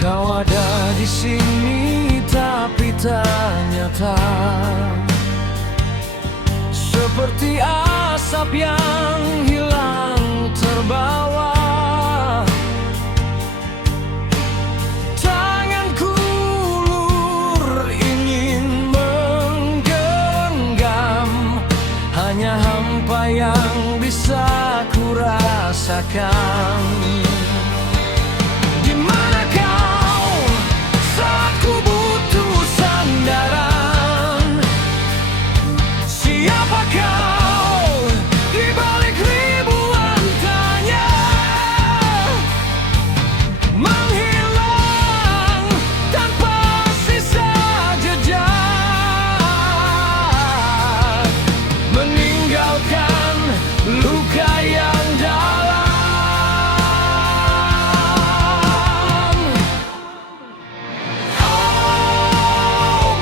Kau ada di sini tapi tak nyata, seperti asap yang hilang terbawa. Tanganku ulur ingin menggenggam, hanya hampa yang bisa ku rasakan. Luka yang dalam. Oh,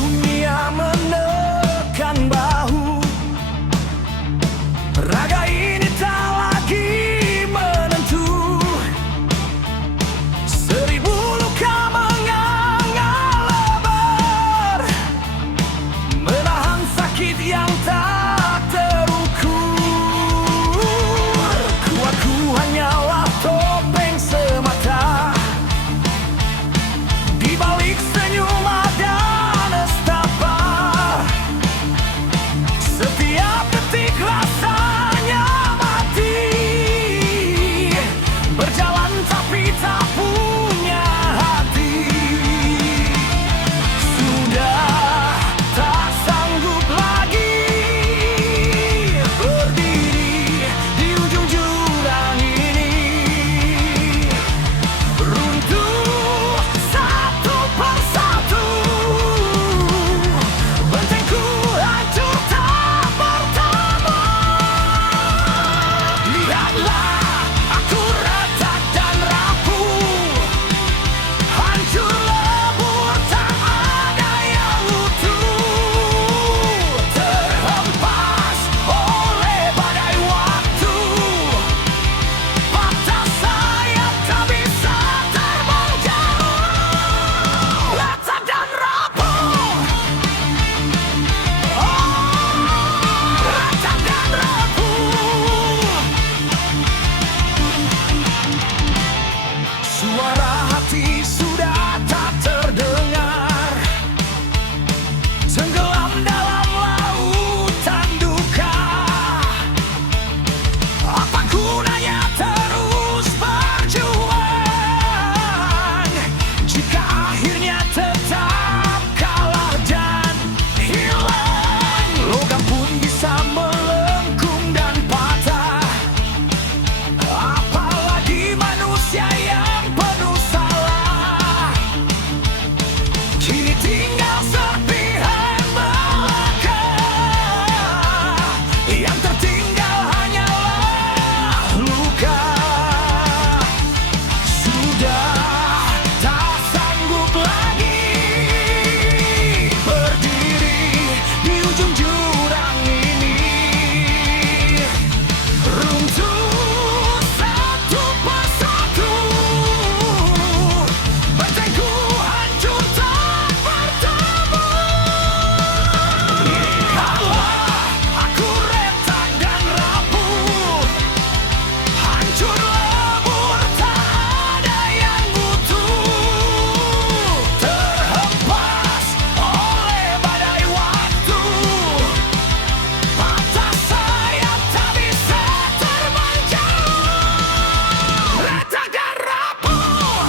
Dunia menekan bahu, raga ini tak lagi menentu. Seribu luka menganga lebar, menahan sakit yang tak terukur. Kuatku hanyalah topeng semata, di balik senyum ada nestapa. Setiap detik rasanya mati, berjalan tapi tak punya hati. Sudah tak sanggup lagi berdiri di ujung jurang ini. Runtuh satu persatu, bentengku hancur tak bertemu. Lihatlah, aku retak dan rapuh, hancur lebur, tak ada yang utuh. Terhempas oleh badai waktu, patah sayap tak bisa terbang jauh. Retak dan rapuh, retak dan rapuh. Suara hati sudah tak terdengar, tenggelam dalam lautan duka. Apa gunanya terus berjuang jika akhirnya tetap kalah dan hilang? Logam pun bisa melengkung dan patah, apalagi manusia yang penuh salah. Kini tinggal serpihan belaka, yang tertinggal hanyalah luka. Sudah tak sanggup lagi berdiri di ujung jurang ini. Runtuh satu persatu, bentengku hancur tak bertemu. Lihatlah, aku retak dan rapuh, hancur lebur, tak ada yang utuh. Terhempas oleh badai waktu, patah sayap tak bisa terbang jauh. Retak dan rapuh,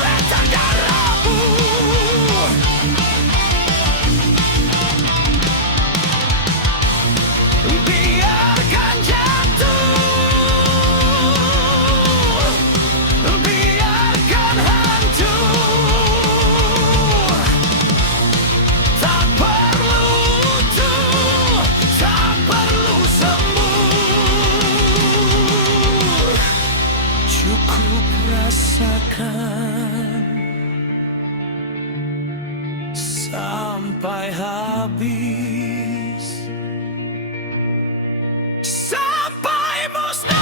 retak dan rapuh. Biarkan jatuh, biarkan hancur. Tak perlu utuh, tak perlu sembuh. Cukup rasakan sampai habis, sampai musnah.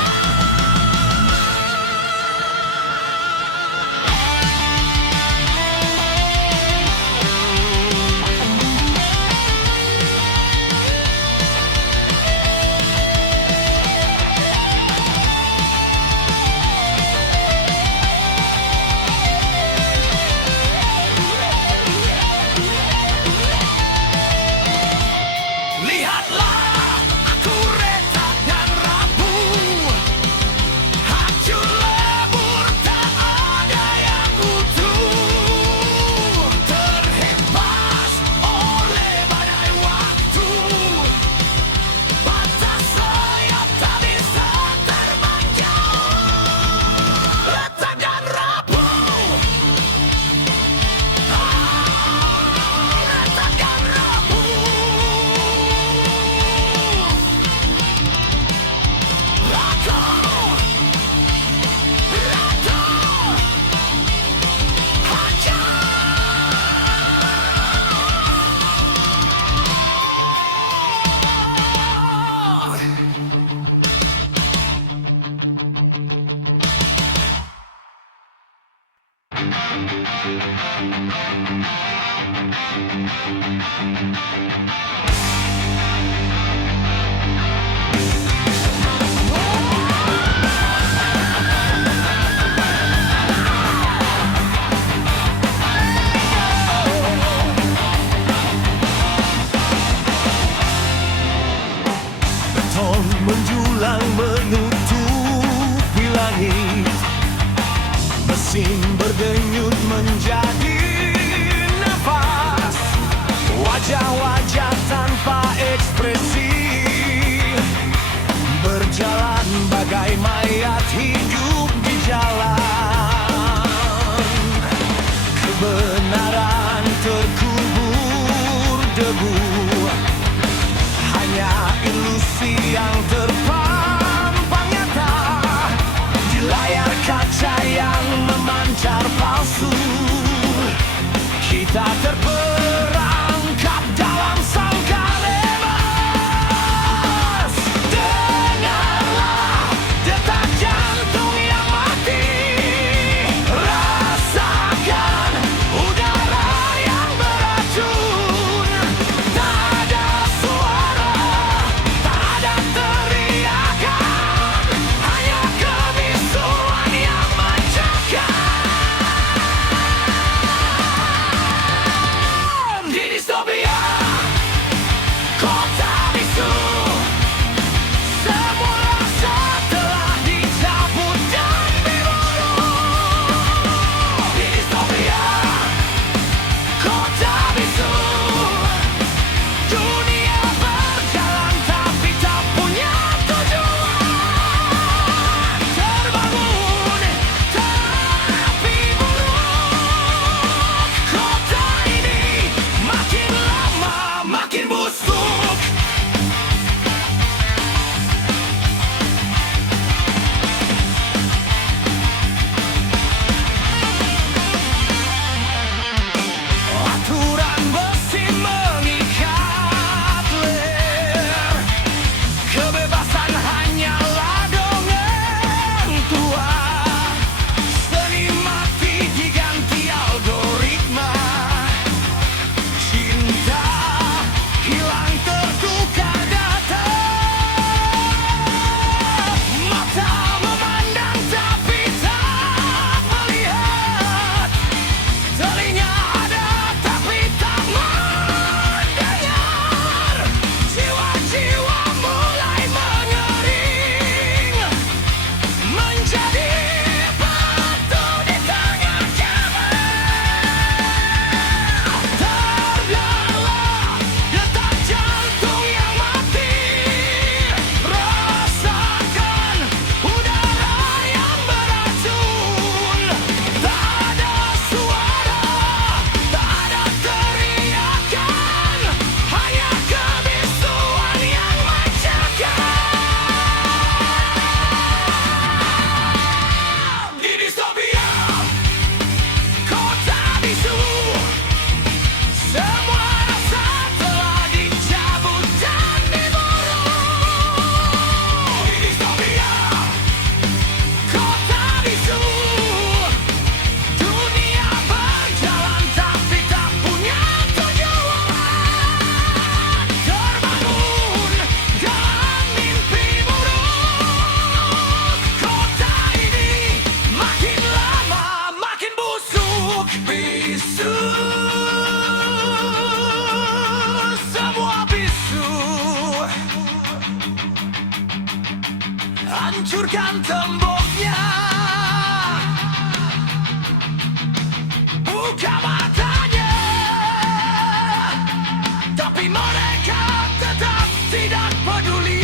Beton menjulang menutupi langit, mesin berdenyut menjadi nafas, wajah-wajah tanpa ekspresi berjalan bagai mayat hidup di jalan. Kebenaran terkubur debu, hanya ilusi yang terpampang nyata di layar kaca yang memancar palsu. Kita terperangkap dalam sangka bebas. Dengarlah detak jantung yang mati, rasakan udara yang beracun. Tak ada suara, tak ada teriakan, hanya kebisuan yang mencekam. Di distopia, kota bisu, semua rasa telah dicabut dan dibunuh. Di distopia, kota bisu, dunia berjalan tapi tak punya tujuan. Terbangun tapi buruk, kota ini makin lama makin busuk. Aturan besi mengikat leher, kebebasan hanyalah dongeng tua. Seni mati diganti algoritma, cinta hilang tertukar data. Mata memandang tapi tak melihat, telinga ada tapi tak mendengar. Jiwa-jiwa mulai mengering, menjadi batu di tangan jaman. Terbiarlah detak jantung yang mati, rasakan udara yang beracun. Tak ada suara, tak ada teriakan, hanya kebisuan yang mencekam. Di distopia, kota bisu, semua rasa telah dicabut dan dibunuh. Di distopia, kota bisu, dunia berjalan tapi tak punya tujuan. Terbangun dalam mimpi buruk, kota ini makin lama makin busuk. Bisu, semua bisu, hancurkan temboknya, buka matanya, tapi mereka tetap tidak peduli.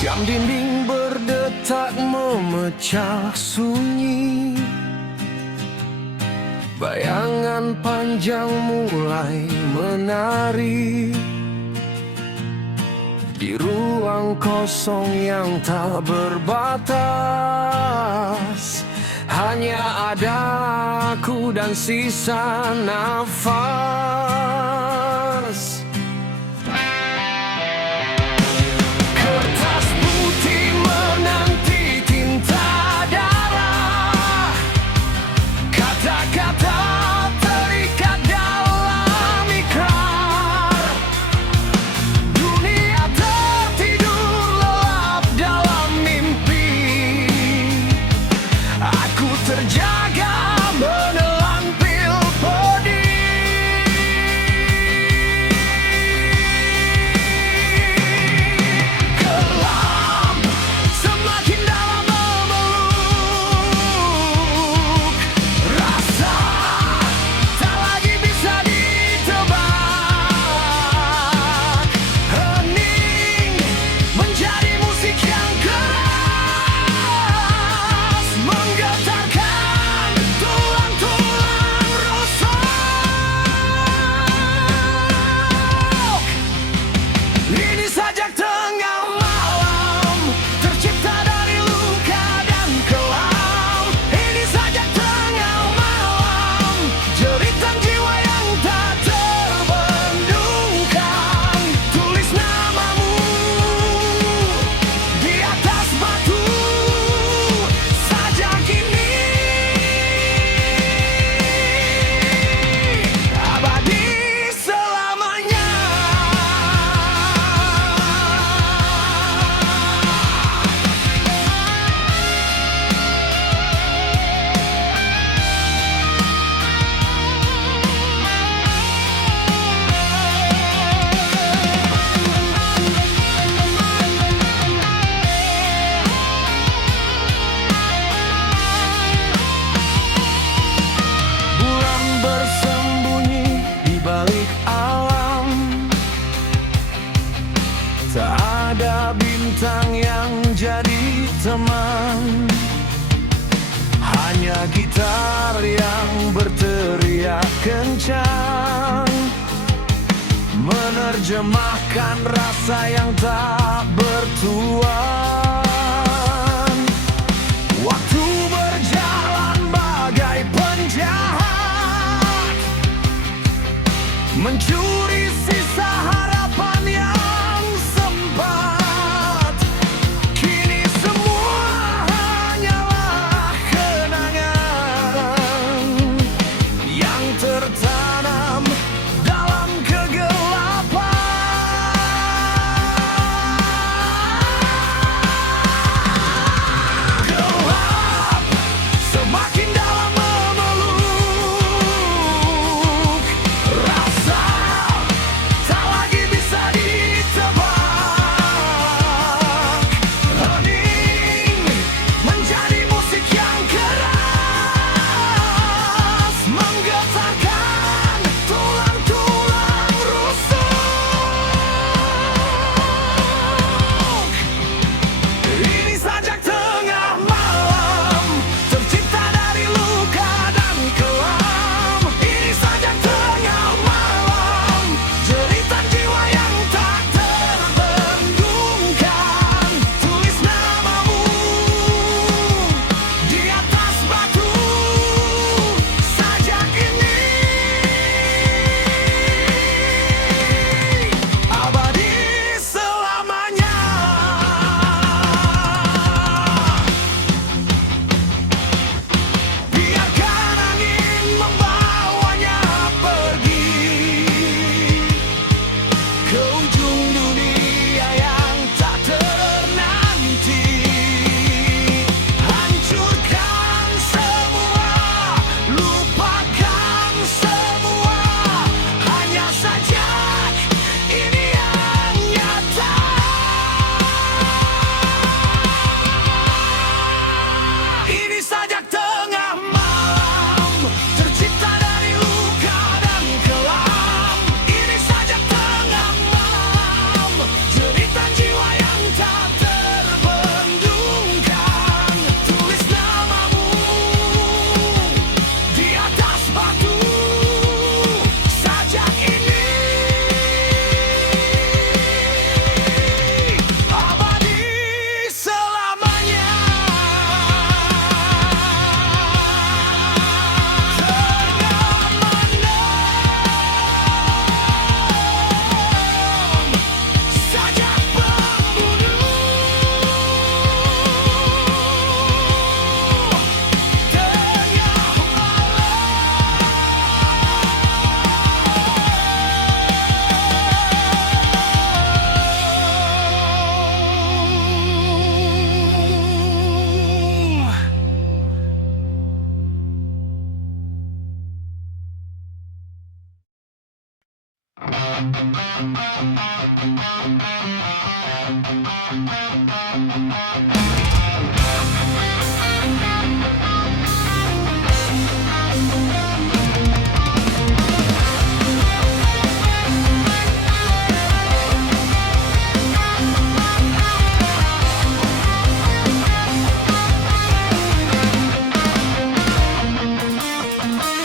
Jam dinding berdetak memecah sunyi. Bayangan panjang mulai menari di ruang kosong yang tak berbatas. Hanya ada aku dan sisa nafas. Kertas putih menanti tinta darah. Kata-kata terikat dalam ikrar. Dunia tertidur lelap dalam mimpi. Aku terjaga menelan pil pedih. Kelam semakin dalam memeluk. Rasa tak lagi bisa ditebak. Hening menjadi musik yang keras, menggetarkan tulang-tulang rusuk. Ini sajak tengah malam, tercipta dari luka dan kelam. Ini sajak tengah malam, jeritan jiwa yang tak terbendungkan. Tulis namamu di atas batu sajak ini, abadi selamanya. Bulan bersembunyi di balik alam. Tak ada bintang yang jadi teman. Hanya gitar yang berteriak kencang, menerjemahkan rasa yang tak bertuan. Waktu berjalan bagai penjahat, mencuri sisa harapan yang sempat. Kini semua hanyalah kenangan yang tertanam dalam kegelapan. Gelap semakin dalam memeluk. Rasa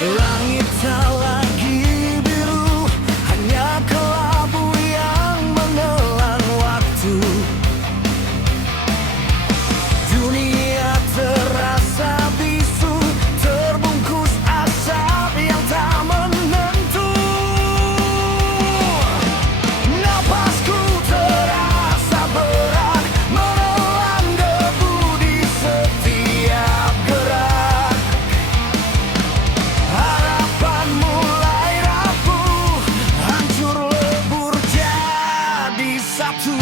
Langit tak lagi biru, hanya kelabu yang menelan waktu. Dunia terasa bisu, terbungkus asap yang tak menentu. Napasku terasa berat, menelan debu di setiap gerak. Harapan mulai rapuh, hancur lebur jadi satu.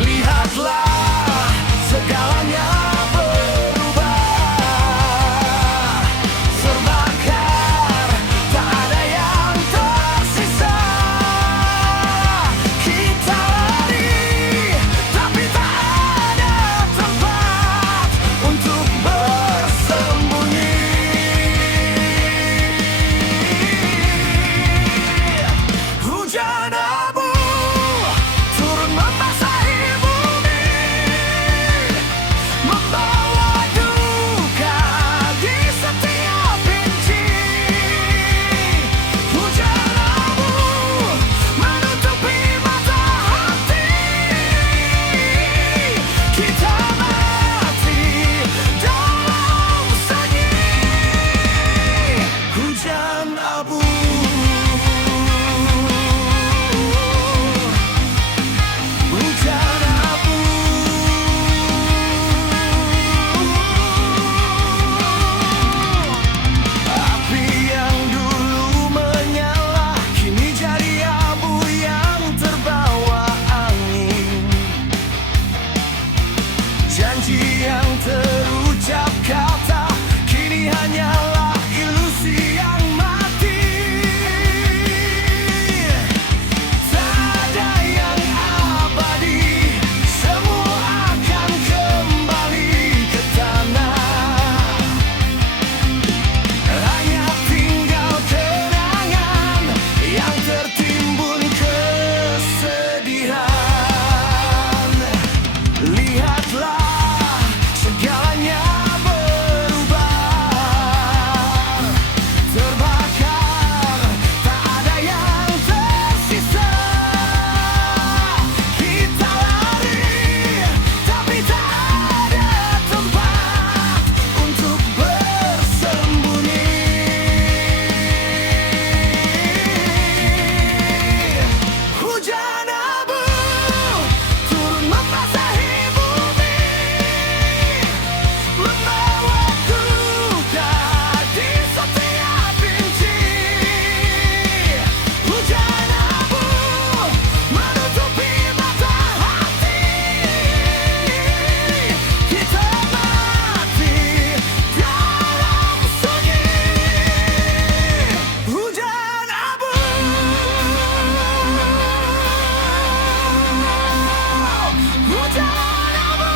Lihatlah, segalanya berubah, terbakar, tak ada yang tersisa. Kita lari, tapi tak ada tempat untuk bersembunyi. Hujan abu turun membasahi bumi, membawa duka di setiap inci. Hujan abu menutupi mata hati, kita mati dalam sunyi. Hujan abu, hujan abu. Api yang dulu menyala kini jadi abu yang terbawa angin. Janji yang terucap kata kini hanyalah ilusi yang mati. Tak ada yang abadi, semua akan kembali ke tanah. Hanya tinggal kenangan yang tertimbun kesedihan. Lihatlah, segalanya berubah, terbakar, tak ada yang tersisa. Kita lari, tapi tak ada tempat untuk bersembunyi. Hujan abu turun membasahi bumi, membawa duka di setiap inci. Hujan abu menutupi mata hati, kita mati dalam sunyi. Hujan abu, hujan abu.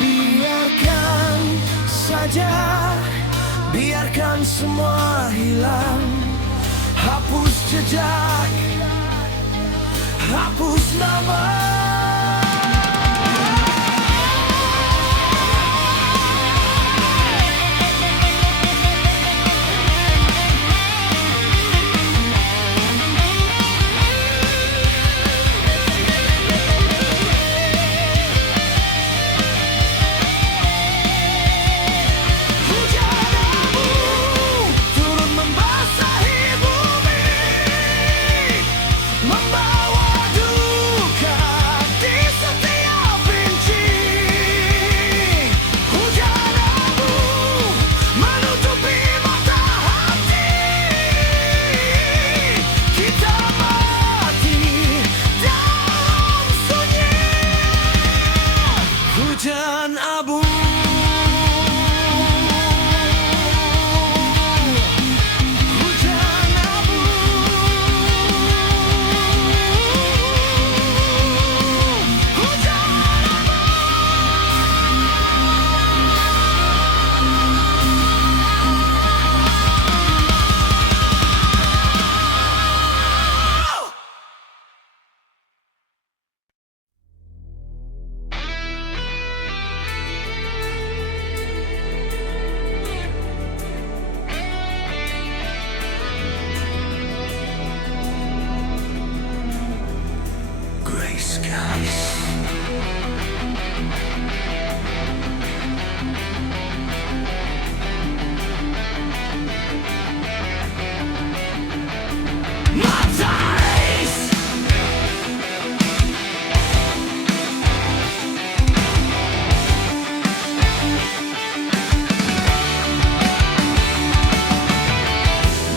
Biarkan saja, biarkan semua hilang. Hapus jejak, hapus nama. Hujan abu turun membasahi bumi, membawa duka nyaris.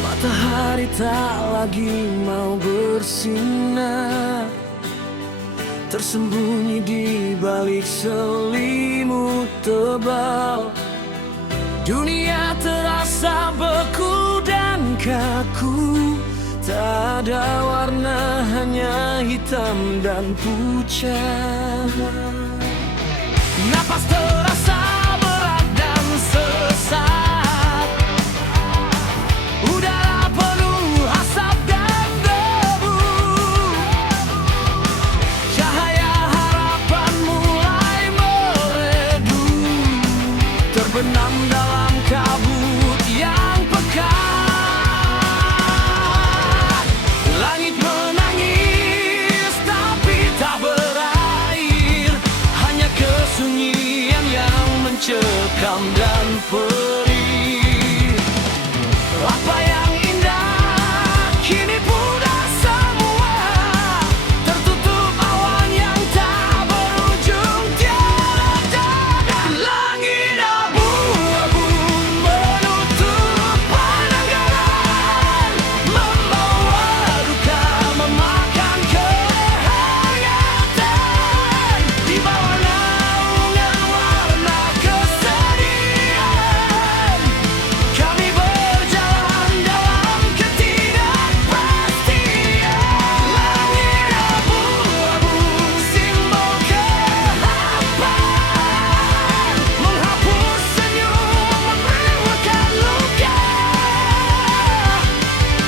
Matahari tak lagi mau bersinar, tersembunyi di balik selimut tebal. Dunia terasa beku dan kaku, tak ada warna, hanya hitam dan pucat. Napas terasa berat dan sesak, udara penuh asap dan debu. Cahaya harapan mulai meredup, terbenam dalam kabut yang pekat. Langit menangis tapi tak berair, hanya kesunyian yang mencekam dan perih. Apa yang indah kini pudar semua, tertutup awan yang tak berujung, tiada dada. Langit abu-abu menutup pandangan, membawa duka, memakan kehangatan. Di bawah naungan warna kesedihan, kami berjalan dalam ketidakpastian. Langit abu-abu simbol kehampaan, menghapus senyum, menemukan luka.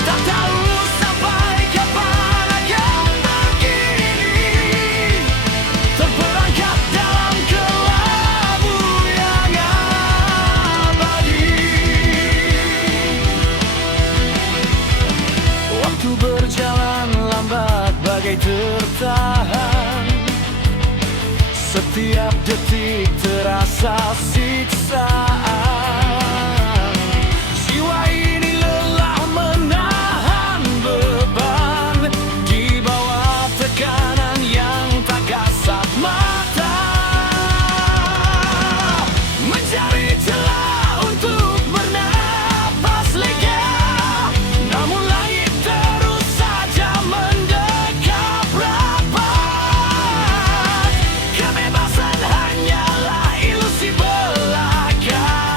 Tak tahu sampai kapan akan begini, terperangkap dalam kelabu yang abadi. Waktu berjalan lambat bagai tertahan, setiap detik terasa siksaan. Jiwa ini lelah menahan beban, di bawah tekanan yang tak kasat mata. Mencari celah untuk bernapas lega, namun langit terus saja mendekap rapat. Kebebasan hanyalah ilusi belaka.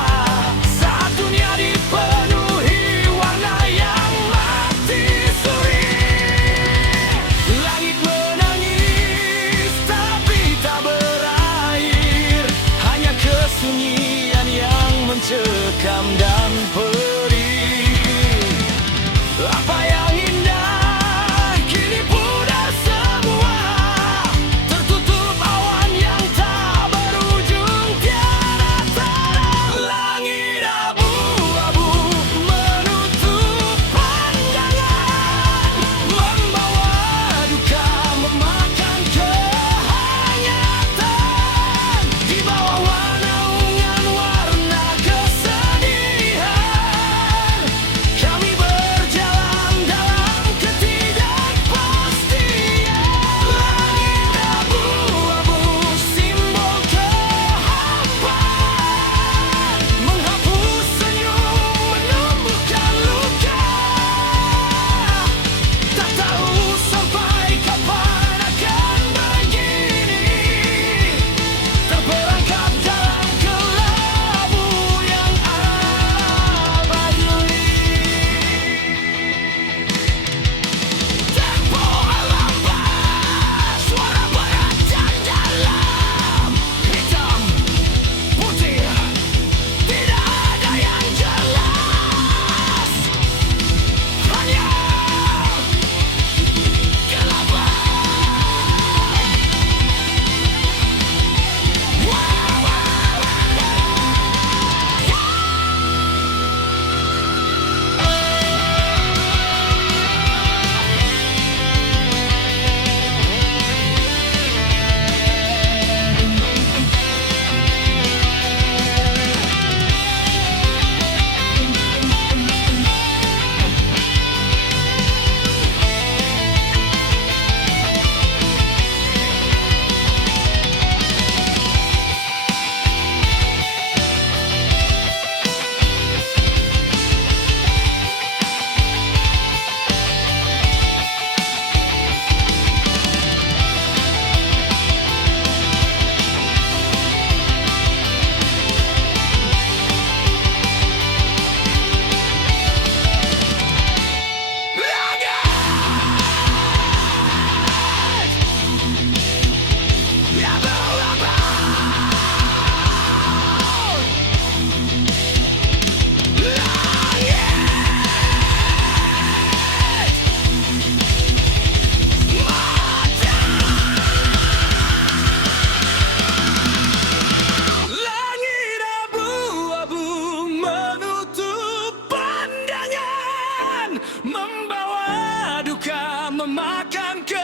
membawa duka, memakan kehangatan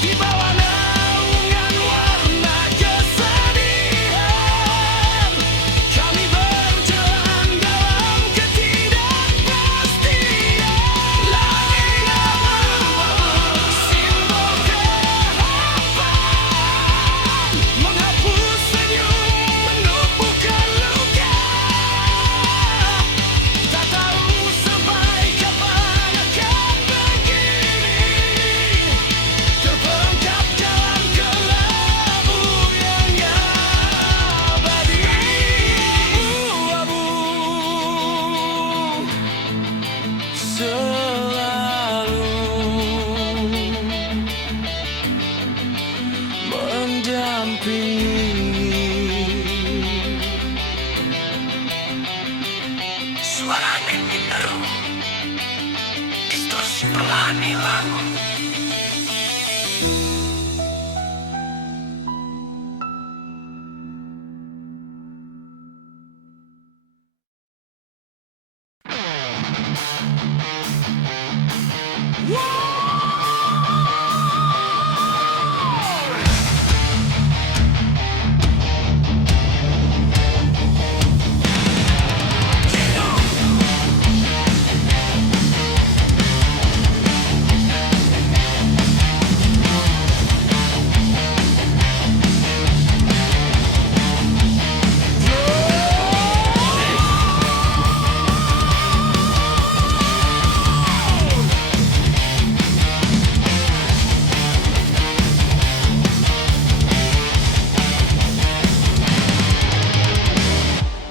di bawah naungan warna kesedihan. Kami berjalan dalam ketidakpastian. Langit abu-abu, simbol keharapan, menghapus senyum, menumbuhkan luka. Tak tahu sampai kapan akan begini, terperangkap dalam kelabu yang abadi. Abu-abu selalu mendampingi. Suara angin menderu, distorsi perlahan hilang.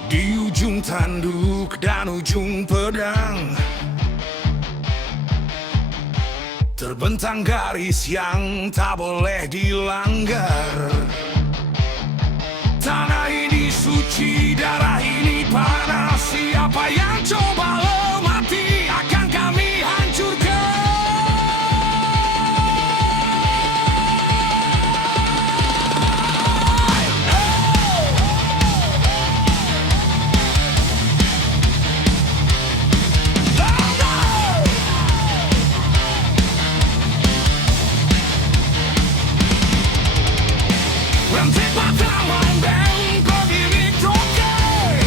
Di ujung tanduk dan ujung pedang terbentang garis yang tak boleh dilanggar. Tanah ini suci, darah ini panas. Siapa yang coba lemati akan kami hancurkan. Rantai patah membeng, kau diri tokai,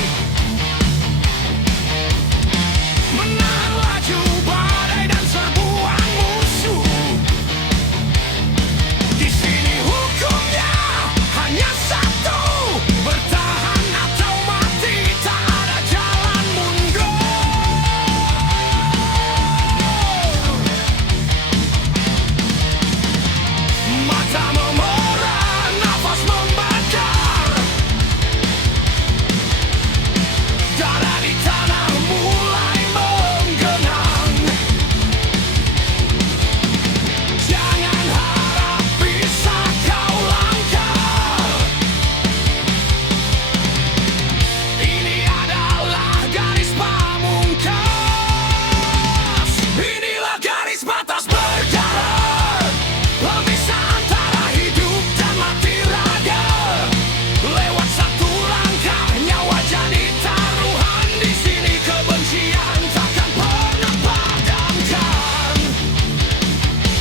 menahan laju badai dan serbuan musuh. Di sini hukumnya hanya satu, bertahan atau mati, tak ada jalan mundur. Mata memerah, nafas membakar, darah di tanah mulai menggenang. Jangan harap bisa kau langkah. Ini adalah garis pamungkas. Inilah garis batas berdarah, pemisah antara hidup dan mati raga. Lewat satu langkah nyawa jadi taruhan. Di sini kebencian takkan pernah padamkan.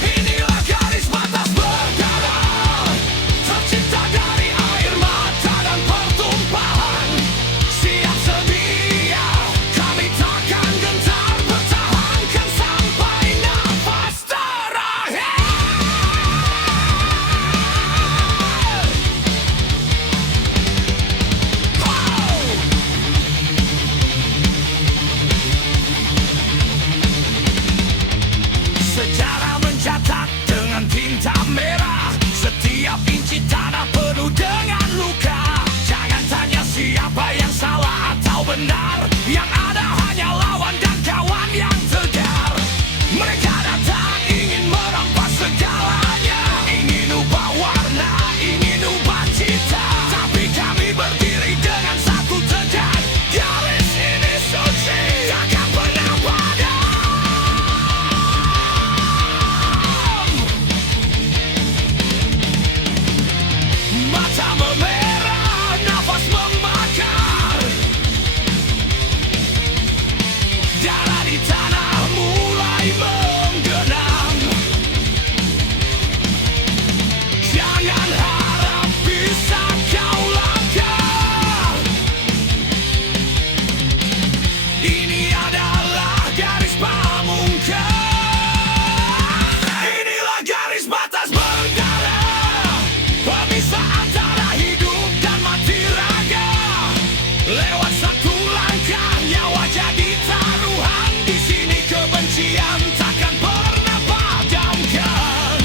Inilah garis batas berdarah, tercipta dari air mata dan pertumpahan. Siap sedia, kami takkan gentar, pertahankan sampai nafas terakhir. Sejarah mencatat dengan tinta merah, setiap inci tanah penuh dengan luka. Jangan tanya siapa yang salah atau benar, yang ada hanya lawan dan kawan yang tegar. Mereka datang ingin merampas segalanya, ingin ubah warna, ingin ubah cita. Tapi kami berdiri dengan satu tegak, garis ini suci, takkan pernah padam. Mata memerah, nafas membakar, Darah di tanah mulai menggenang. Jangan harap bisa kau langkah. Ini adalah garis pamungkas. Inilah garis batas berdarah, pemisah antara hidup dan mati raga. Lewat satu langkah nyawa jadi taruhan. Di sini kebencian takkan pernah padamkan.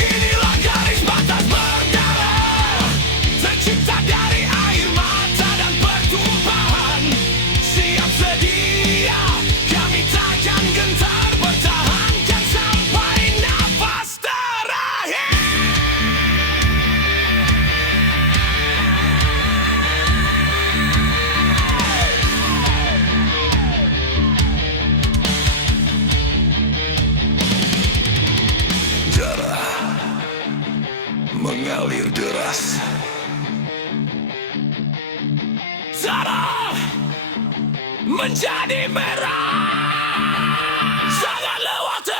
Inilah garis batas berdarah, tercipta dari air mata dan pertumpahan. Siap sedia, kami takkan gentar, pertahankan sampai nafas terakhir. Darah mengalir deras. Darah menjadi merah. Jangan lewati.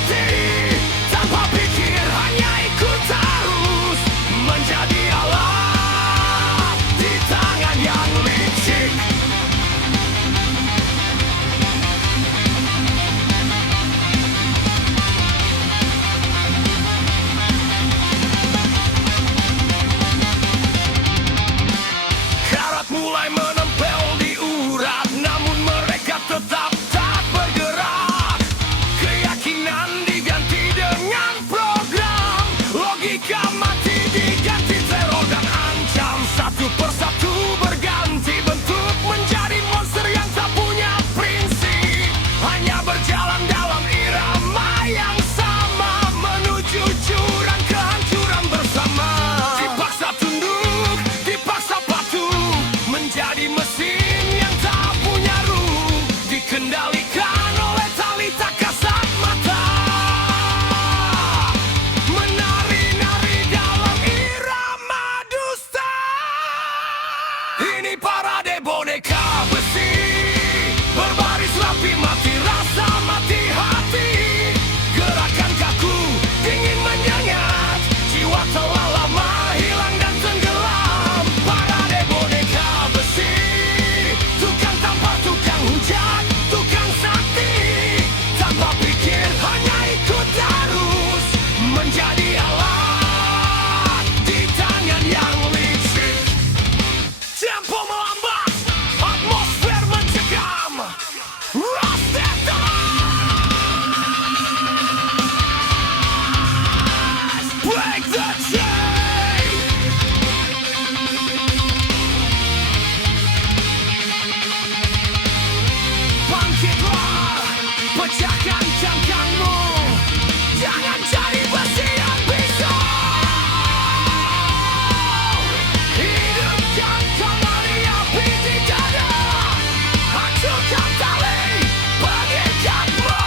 hati. Tanpa pikir hanya ikut terus, menjadi alat di tangan yang licik. Karat mulai menempel di urat, namun mereka tetap tak bergerak. Keyakinan diganti dengan program, logika mati diganti teror dan ancam. Satu persatu berganti bentuk menjadi monster yang tak punya prinsip, hanya berjalan dalam irama yang sama, menuju jurang kehancuran bersama. Dipaksa tunduk, dipaksa patuh, menjadi mesin yang tak punya ruh, dikendalikan oleh tali tak kasat mata, menari-nari dalam irama dusta. Ini parade boneka besi, berbaris rapi, mati rasa, mati hati. Gerakan kaku, dingin menyengat, jiwa telah lama hilang dan tenggelam. Parade boneka besi, tukang tampar, tukang hujat, tukang sakti. Tanpa pikir hanya ikut terus, menjadi alat di tangan yang licik. Tempo melambat, atmosfer mencekam. Rosteta, break the chain. Bangkitlah, pecahkan cangkangmu, jangan jadi besi yang bisa. Hidupkan kembali api di dada, hancurkan tali pengikatmu.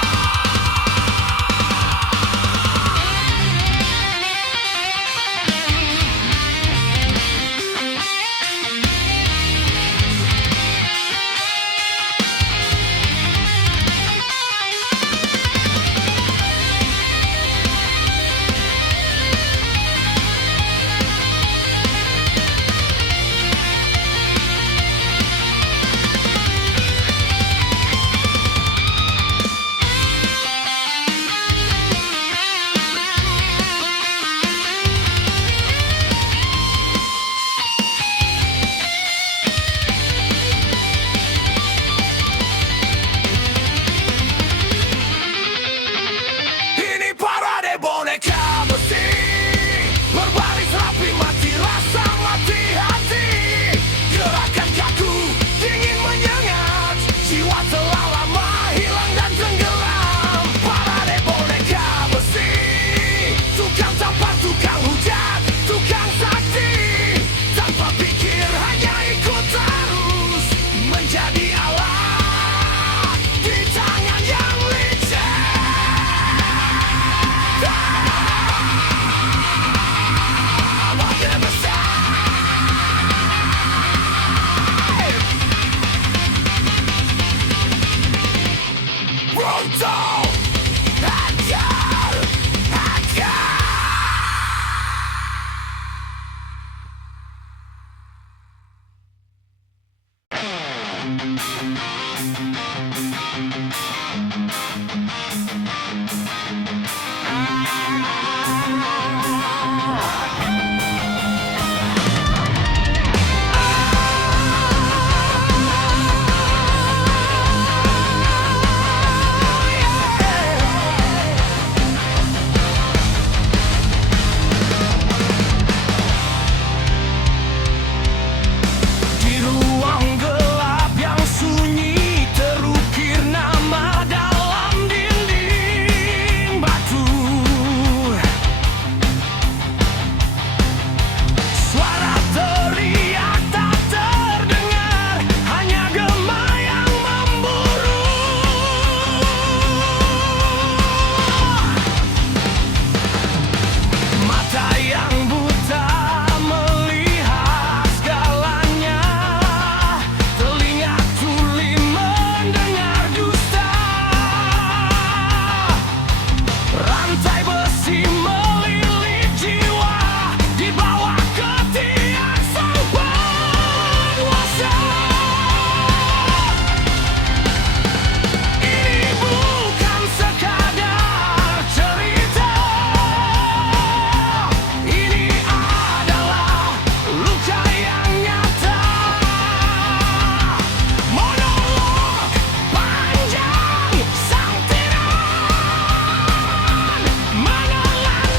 masih melilit jiwa di bawah ketiak sang penguasa. Ini bukan sekadar cerita, ini adalah luka yang nyata. Monolog panjang sang tiran menelan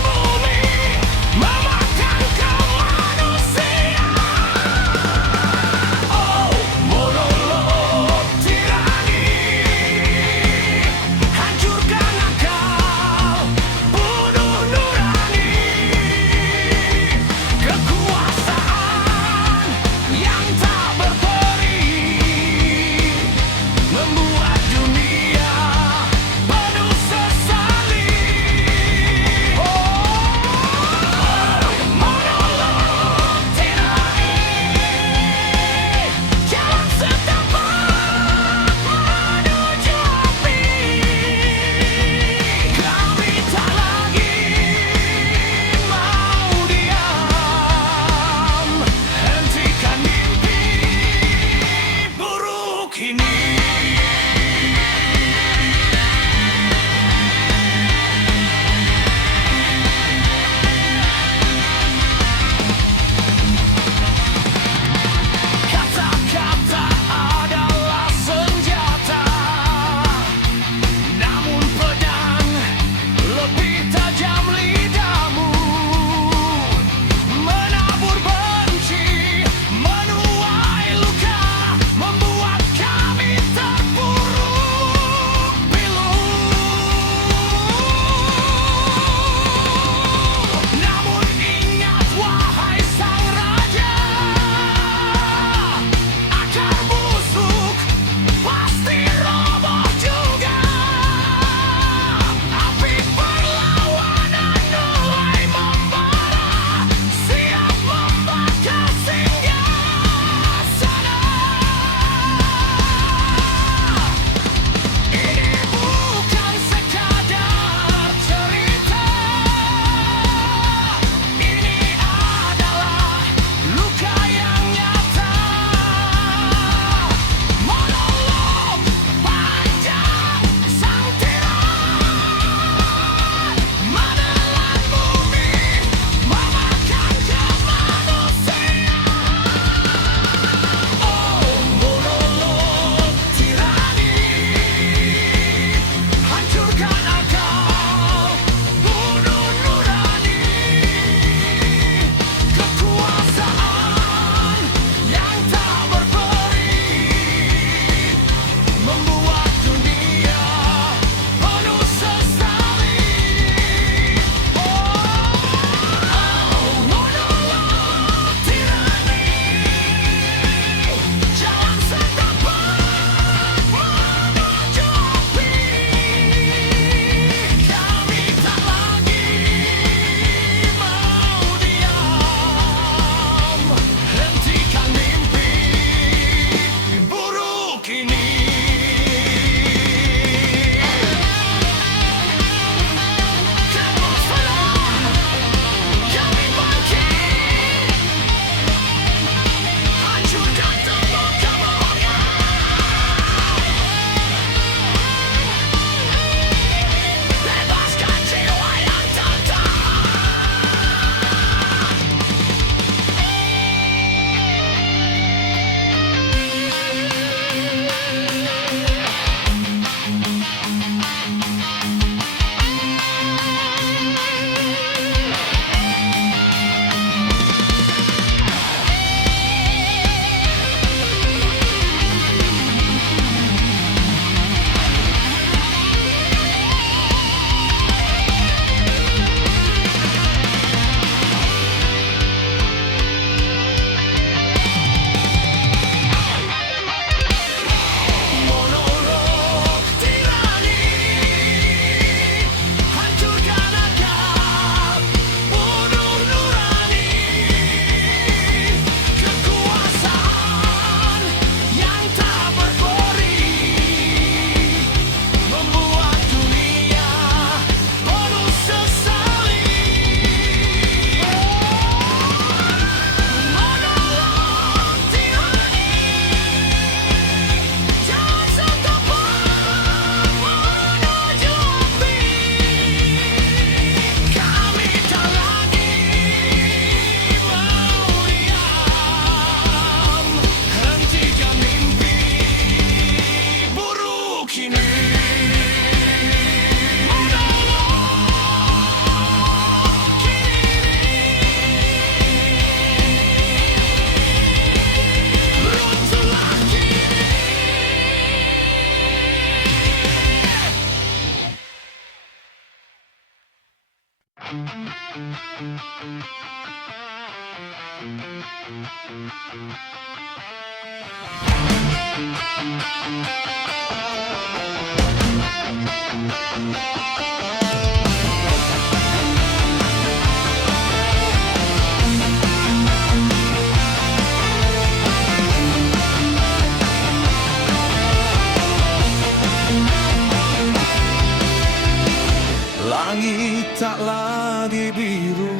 Langit tak lagi biru,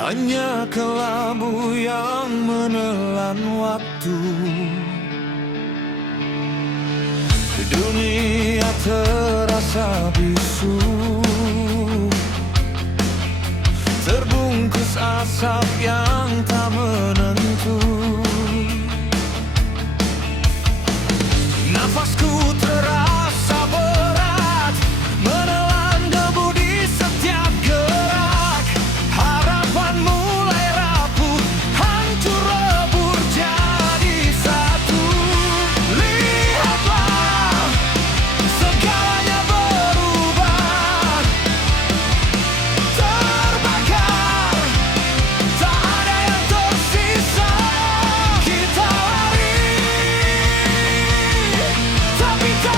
hanya kelabu yang menelan waktu. Dunia terasa bisu, terbungkus asap yang tak menentu. Nafasku terasa berat, menelan debu di setiap gerak. Harapan mulai rapuh, hancur lebur jadi satu. Lihatlah, segalanya berubah, terbakar, tak ada yang tersisa. Kita lari, tapi tak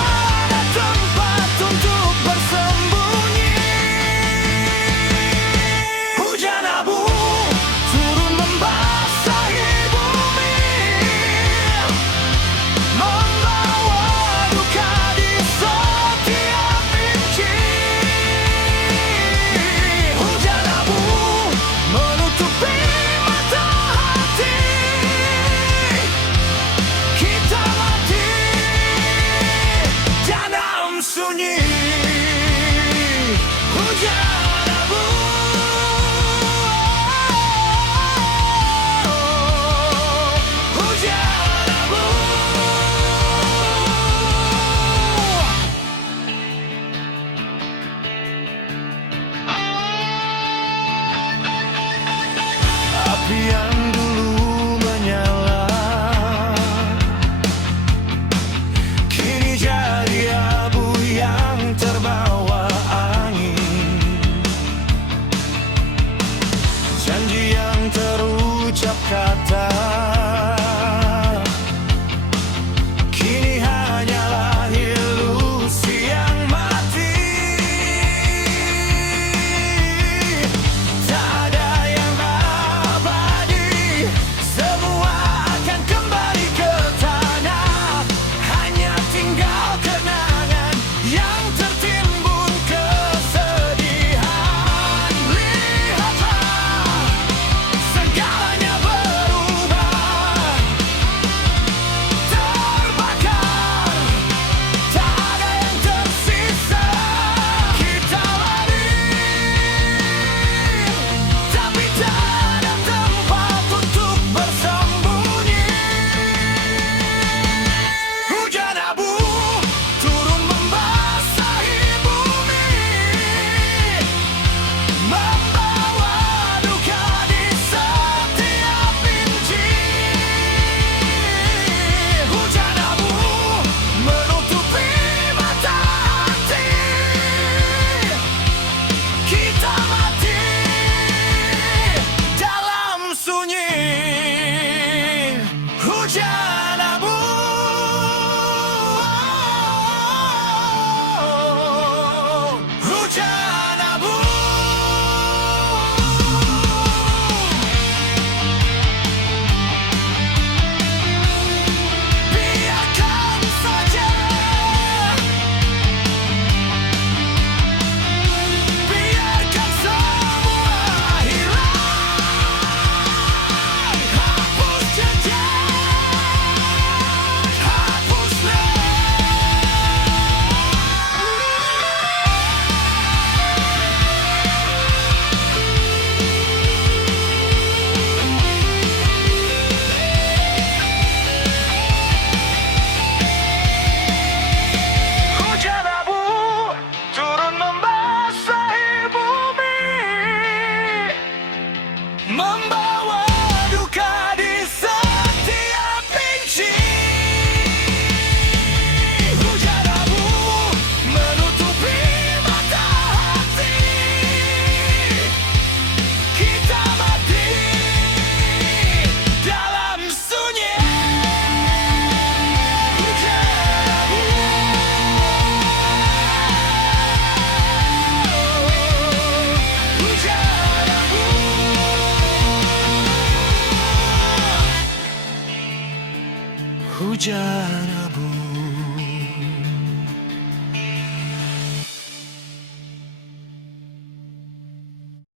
Hujan abu